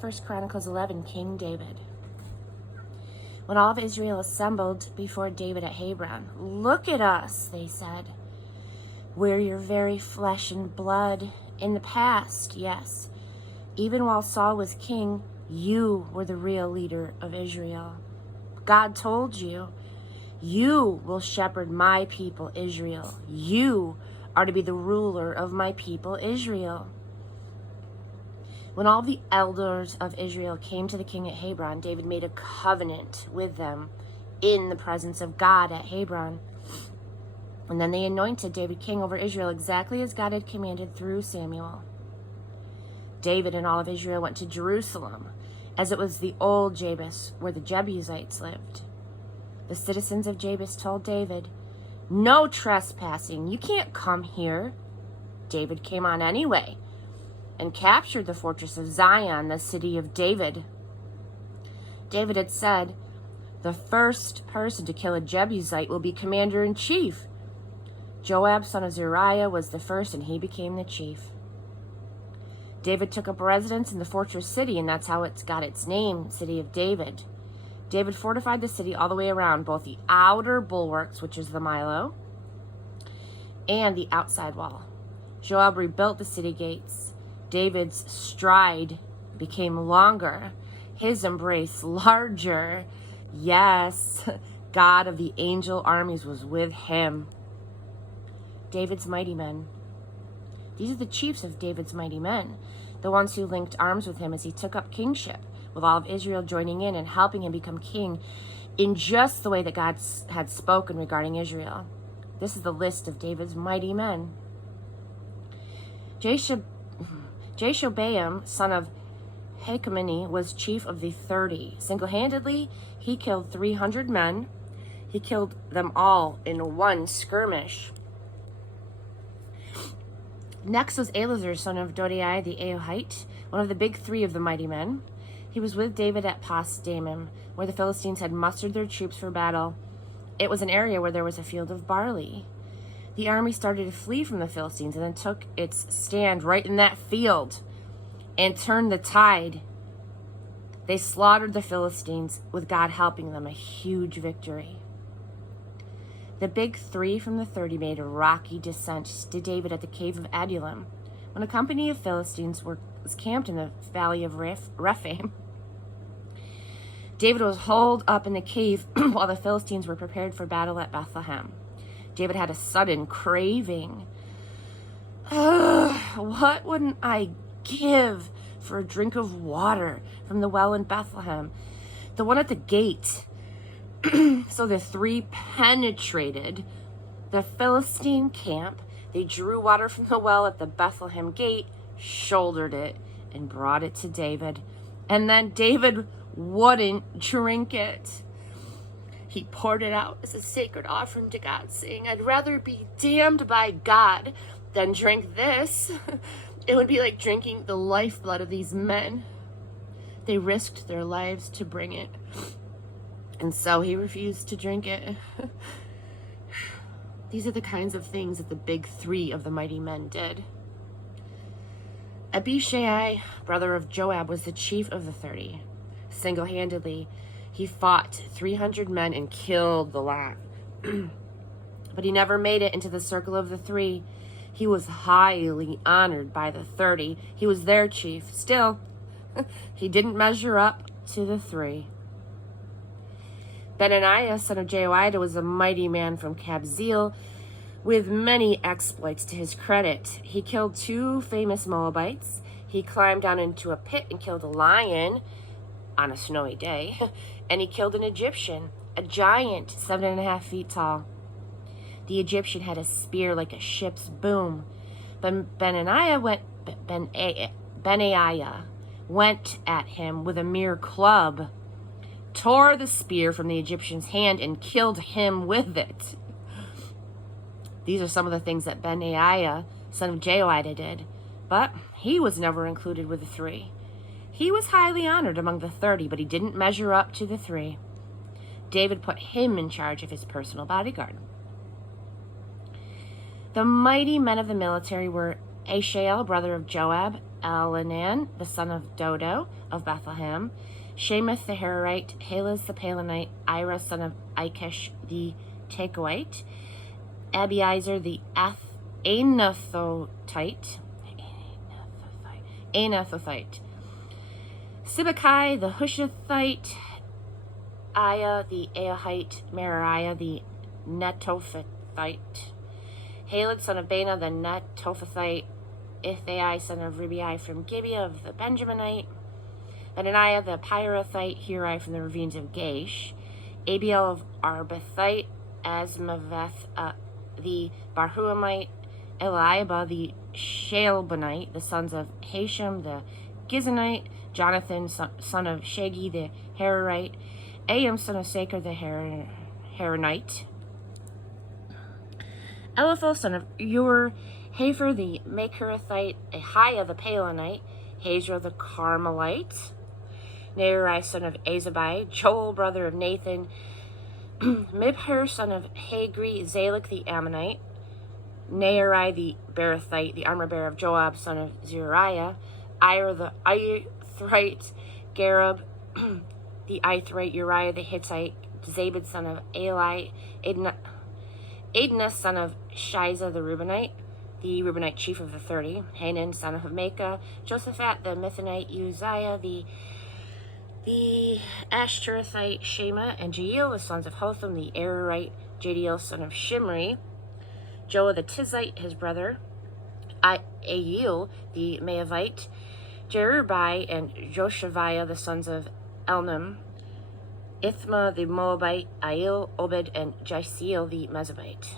1 Chronicles 11, King David. When all of Israel assembled before David at Hebron, "Look at us," they said. "We're your very flesh and blood. In the past, yes, even while Saul was king, you were the real leader of Israel. God told you, you will shepherd my people Israel. You are to be the ruler of my people Israel." When all the elders of Israel came to the king at Hebron, David made a covenant with them in the presence of God at Hebron. And then they anointed David king over Israel exactly as God had commanded through Samuel. David and all of Israel went to Jerusalem, as it was the old Jabus where the Jebusites lived. The citizens of Jabus told David, "No trespassing, you can't come here." David came on anyway and captured the fortress of Zion, the city of David. David had said, "The first person to kill a Jebusite will be commander-in-chief." Joab, son of Zeruiah, was the first, and he became the chief. David took up residence in the fortress city, and that's how it's got its name, City of David. David fortified the city all the way around, both the outer bulwarks, which is the Milo, and the outside wall. Joab rebuilt the city gates. David's stride became longer, his embrace larger. Yes, God of the angel armies was with him. David's mighty men. These are the chiefs of David's mighty men, the ones who linked arms with him as he took up kingship, with all of Israel joining in and helping him become king in just the way that God had spoken regarding Israel. This is the list of David's mighty men. Jashobeam, son of Hecamini, was chief of the 30. Single-handedly, he killed 300 men. He killed them all in one skirmish. Next was Eleazar, son of Dodai the Ahohite, one of the big three of the mighty men. He was with David at Pas-Dammim, where the Philistines had mustered their troops for battle. It was an area where there was a field of barley. The army started to flee from the Philistines and then took its stand right in that field and turned the tide. They slaughtered the Philistines, with God helping them, a huge victory. The big three from the 30 made a rocky descent to David at the cave of Adullam, when a company of Philistines was camped in the valley of Rephaim. David was holed up in the cave while the Philistines were prepared for battle at Bethlehem. David had a sudden craving. What wouldn't I give for a drink of water from the well in Bethlehem, the one at the gate? So the three penetrated the Philistine camp. They drew water from the well at the Bethlehem gate, shouldered it, and brought it to David. And then David wouldn't drink it. He poured it out as a sacred offering to God, saying, "I'd rather be damned by God than drink this." It would be like drinking the lifeblood of these men. They risked their lives to bring it. And so he refused to drink it. These are the kinds of things that the big three of the mighty men did. Abishai, brother of Joab, was the chief of the 30. Single-handedly, he fought 300 men and killed the lot. But he never made it into the circle of the three. He was highly honored by the 30. He was their chief. Still, he didn't measure up to the three. Benaniah, son of Jehoiada, was a mighty man from Kabzeel, with many exploits to his credit. He killed 2 famous Moabites. He climbed down into a pit and killed a lion on a snowy day. And he killed an Egyptian, a giant, 7.5 feet tall. The Egyptian had a spear like a ship's boom. But Benaiah went at him with a mere club, tore the spear from the Egyptian's hand, and killed him with it. These are some of the things that Benaiah, son of Jehoiada, did. But he was never included with the three. He was highly honored among the 30, but he didn't measure up to the three. David put him in charge of his personal bodyguard. The mighty men of the military were Asahel, brother of Joab, Elhanan, the son of Dodo of Bethlehem, Shemath the Hararite, Helez the Palonite, Ira, son of Ikesh the Tekoite, Abiezer the Anathothite, Sibbecai the Hushathite, Aya the Ahite, Merariah the Netophathite, Haled son of Bana the Netophathite, Ithai son of Ribai from Gibeah of the Benjaminite, Benaniah the Pirathite, Hurai from the ravines of Gaish, Abiel of Arbathite, Asmaveth the Barhuamite, Eliabah the Shalbonite, the sons of Hashem the Gizonite, Jonathan son of Shagi the Hararite, Aham son of Saker the Haranite, Eliphel son of Ur, Hafer the Makerathite, Ahiah the Palonite, Hazra the Carmelite, Nerai son of Azabai, Joel brother of Nathan, Mibher son of Hagri, Zalek the Ammonite, Nearai the Berathite, the armor bearer of Joab son of Zeriah, Ira the Ithrite, Gareb the Ithrite, Uriah the Hittite, Zabed son of Eli, Adnah son of Shiza the Reubenite chief of the 30, Hanan son of Maacah, Josaphat the Mithanite, Uzziah the Ashtorethite, Shema, and Jeiel the sons of Hotham the Ararite, Jadiel son of Shimri, Joah the Tizite his brother, Aiel the Maavite, Jerubai and Joshaviah the sons of Elnam, Ithma the Moabite, Aiel, Obed, and Jaisiel the Mezabite.